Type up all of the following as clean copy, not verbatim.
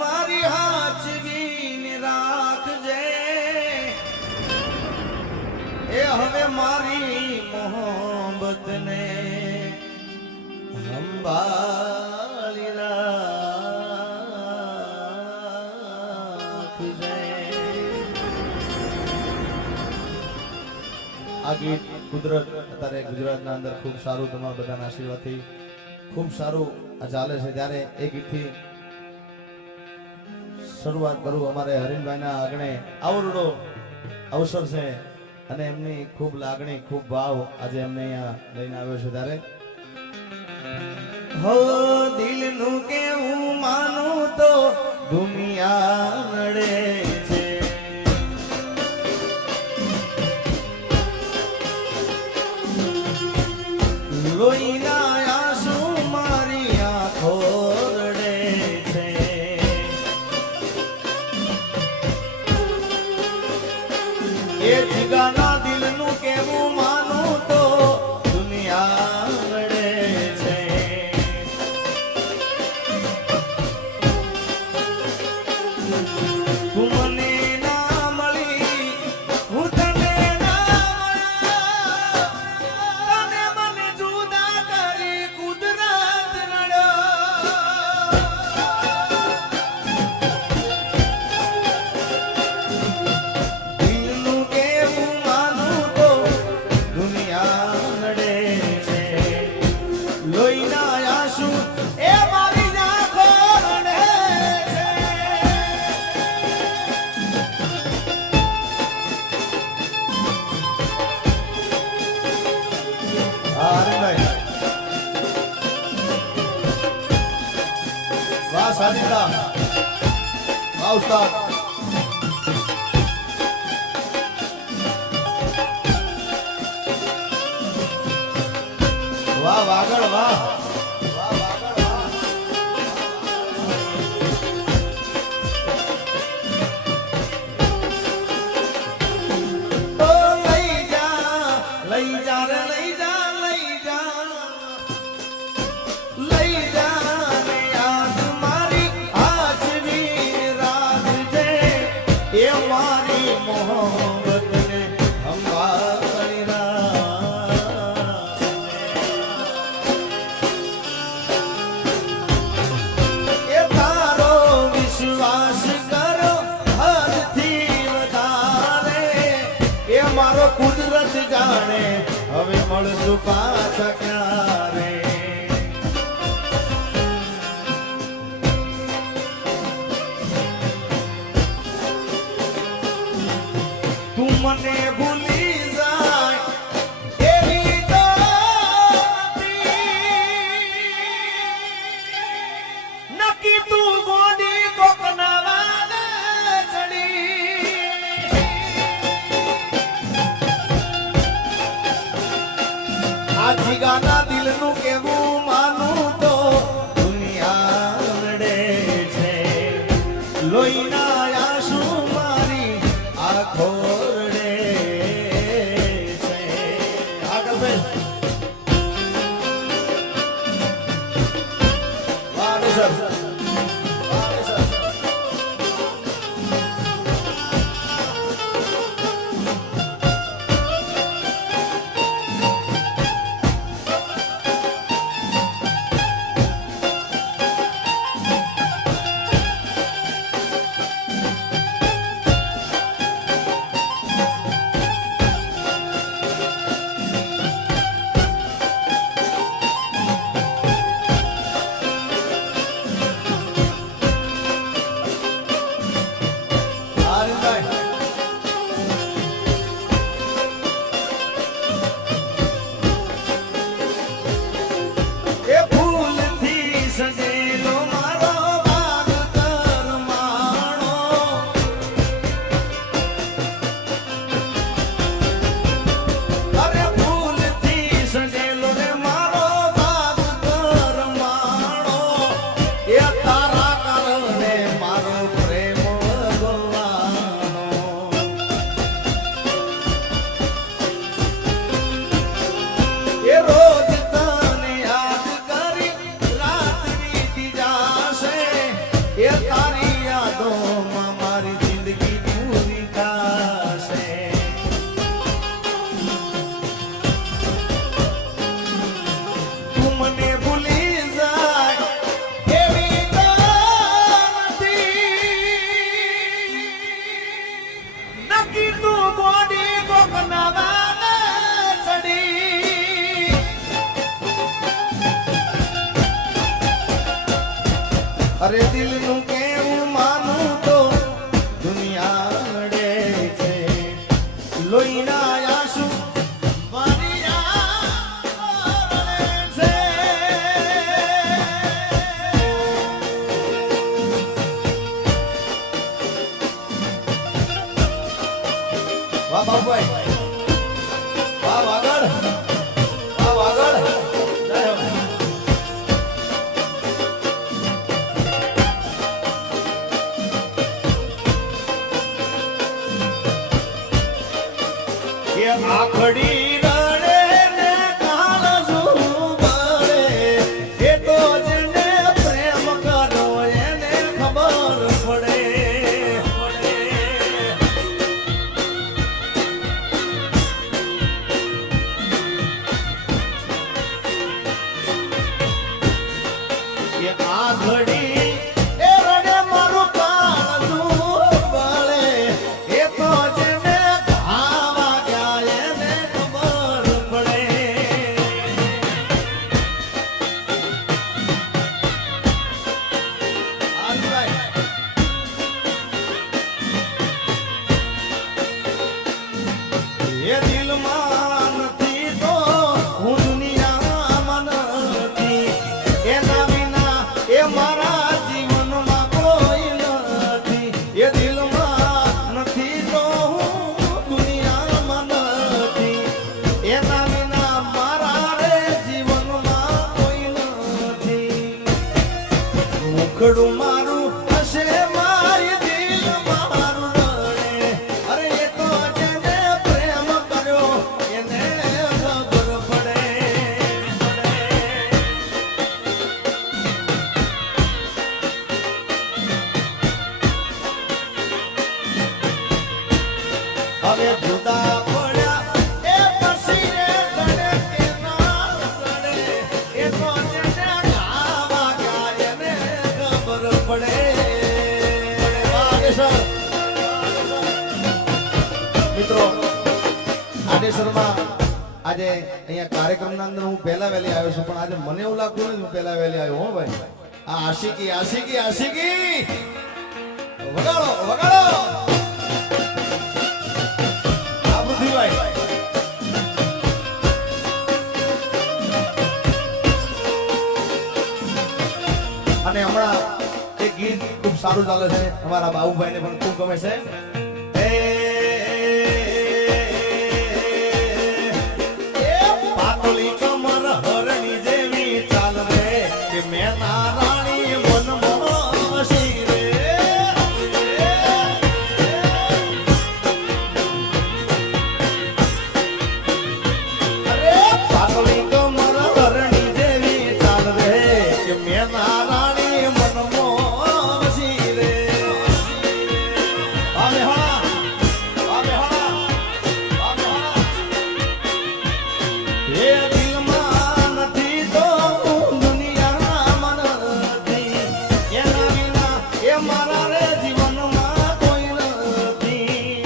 મારી હાચવીને રાખજે એ હવે મારી મોહબ્બતને સંભાળી રાખજે। આ ગીત કુદરત અત્યારે ગુજરાતના અંદર ખૂબ સારું તમારા બધાના આશીર્વાદથી ખૂબ સારું આ ચાલે છે ત્યારે એ ગીતથી શરૂઆત કરું। અમારે હરીનભાઈના આંગણે આવરડો અવસર છે અને એમની ખૂબ લાગણી ખૂબ ભાવ આજે એમને અહીંયા લઈને આવ્યો છે ત્યારે હો દિલનું કેવું માનું તો દુનિયા નડે છે લોહીના આંસુ મારી આંખો રડે છે એ જીગાના દિલનું કેવું માનું તો દુનિયા રડે છે તું મને ના મળી હું તને ના મળ્યા તને મને જુદા કરી કુદરત રડ્યો દિલનું કેવું માનું તો દુનિયા નડે છે લોહીના આંસુ એ મારી આંખો રડે છે। હા હરીભાઈ વાહ સાજીદા વાહ ઉસ્તાદ વાહ વાગડ વાહ વાહ વાગડ વાહ તો લઈ જા રે લઈ જા લઈ જા ને યાદ મારી હાચવી રાખજે એ મારી મોહબ્બતને સંભાળી રાખજે એ તારો વિશ્વાસ કરો હદથી વધારે એ મારો કુદરત જાણે હવે મળશું પાછા ક્યારે તું મને ભૂલી જાય એવી તો નક્કી તું ગોડી કોકના વાલે ચડી આ જીગાના દિલનું કેવું માનું તો દુનિયા નડે છે લોહીના આંસુ મારી આંખો રડે છે। આગળ ભાઈ વાહ સર વાહ સર અરે દિલનું કેવું માનું તો દુનિયા નડે છે લોહીના આંસુ મારી આંખો રડે છે વાહ બાબુભાઈ વાહ વાગડ વાહ વાગડ જય હો કે આખડી રડે ને કાળજુ બળે એ તો જેને પ્રેમ કરો એને ખબર પડે કે આ ઘડી એ રડે મારું કાળજુ બળે એ તો જેને ઘા વાગ્યા એને ખબર પડે એ દિલમાં નથી તો હું દુનિયામાં નથી એના વિના એ મારા જીવનમાં કોઈ નથી એ દિલમાં નથી તો હું દુનિયામાં નથી એના વિના મારા રે જીવનમાં કોઈ નથી મુખડું મારું હશે મારી દિલ મારું રડે અરે એ તો જેને પ્રેમ કર્યો એને ખબર પડે હવે જુદા પડ્યા એ પછી રે સડે કે ના સડે એ તો જેને ઘા વાગ્યા એને ખબર પડે મિત્રો આડેસરમાં આજે અહીંયા કાર્યક્રમના અંદર હું પહેલા વહેલી આવ્યો છું પણ આજે મને એવું લાગતું નથી હું પહેલા વહેલી આવ્યો હો ભાઈ આ આશિકી આશિકી આશિકી વગાડો વગાડો આ પૃથ્વીભાઈ અને હમણાં એક ગીત ખૂબ સારું ચાલે છે અમારા બાબુભાઈને પણ ખૂબ ગમે છે એ પાતળી કમર હરણી જેવી ચાલ રે કે મેં ના રાણી મનમાં વસી રે અરે પાતળી કમર હરણી જેવી ચાલ રે કે મેં ના રાણી મનમાં વસી રે આવે હા આવે હા આવે હા એ દિલમાં નથી તો દુનિયામાં નથી એના વિના એ મારા રે જીવનમાં કોઈ નથી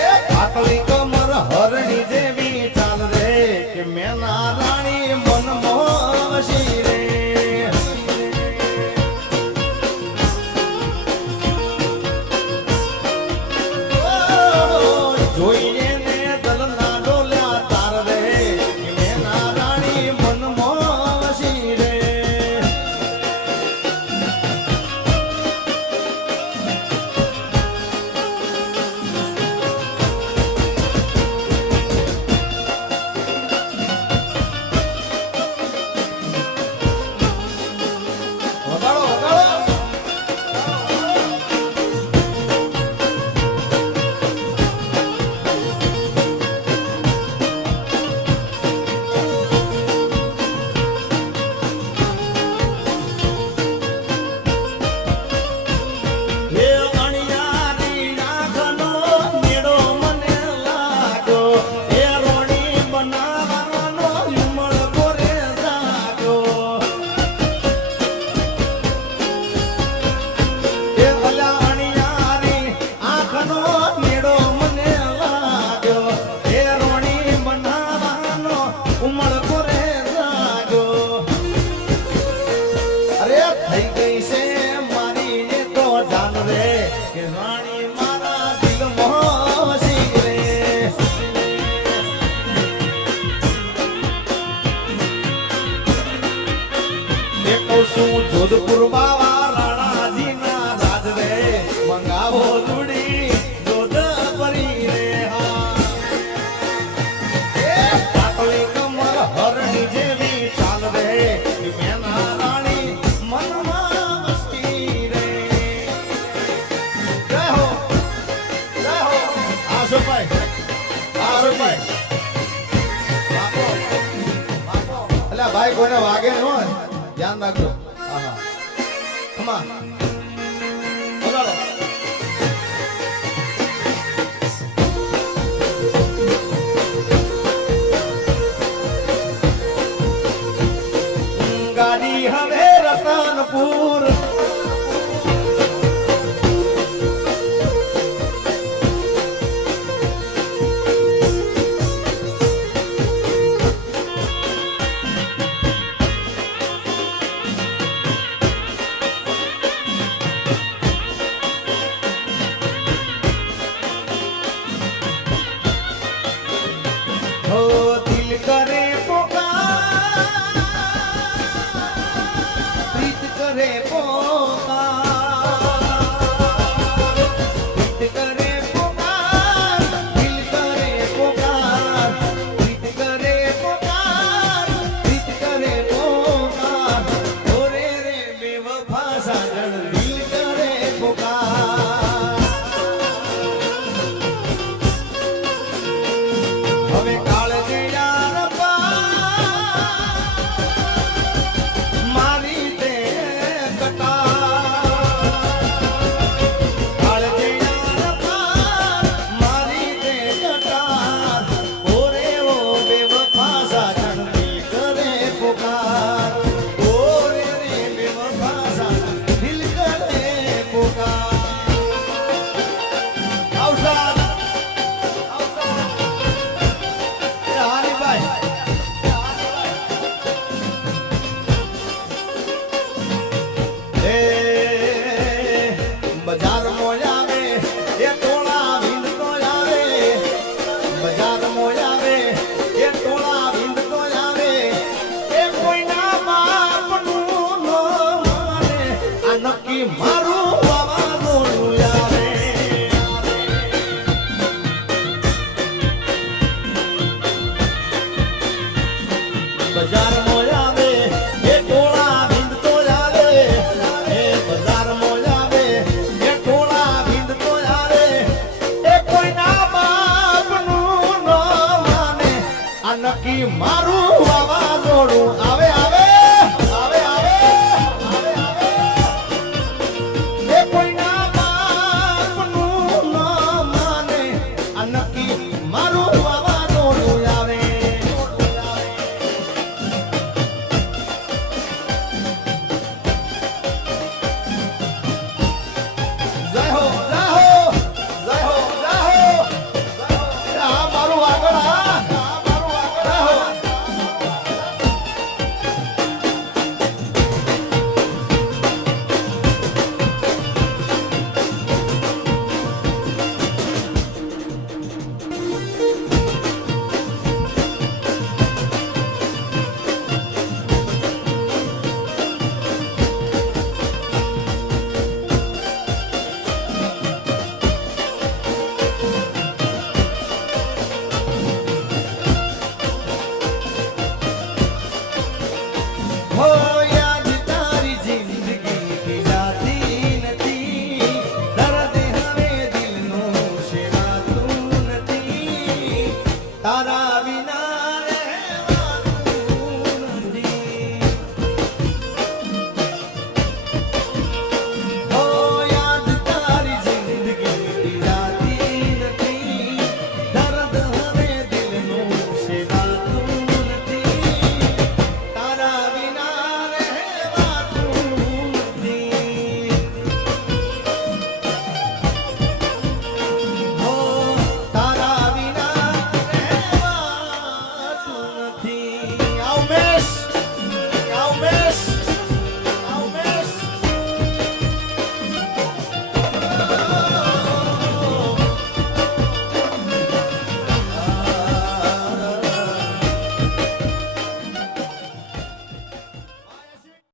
એ પાતળી કમર હરણી જેવી ચાલ રે કે મેં ના રાણી મનમાં વસી રે થઈ ગઈ છે મારી એ તો જાન રે કે રાણી મારા દિલમાં સી રે એ કહું છું જોધપુર બાવા રાણાજી ના રાજ રે મંગાવો દુડી જોધ પરી રે હા એ પાટલી કમર હરણી જેવી ચાલ રે મેના રાણી મનમાં મસ્તી રે જય હો આશુભાઈ બાપો અલ્યા ભાઈ કોઈને વાગે ન હોય ધ્યાન રાખજો આહા ખમા બોલાવો ગાડી હવે રતનપુર हो दिल करे पुकार प्रीत करे पुकार प्रीत करे पुकार दिल करे पुकार प्रीत करे पुकार प्रीत करे पुकार ओरे रे बेवफा साजन दिल करे पुकार હવે કાળજે યાર મારી તે કટાર કાળજે યાર મારી તે કટાર ઓરે ઓ બેવફા સાજણ દિલ કરે પુકાર ઓરે રે બેવફા સાજણ દિલ કરે પુકાર આવસાદ બજાર મોયાવે એ ટોળા વિંદ તો આવે બજાર મોયાવે એ ટોળા વિંદ તો આવે એ કોઈના બાપનું નો માને આ નક્કી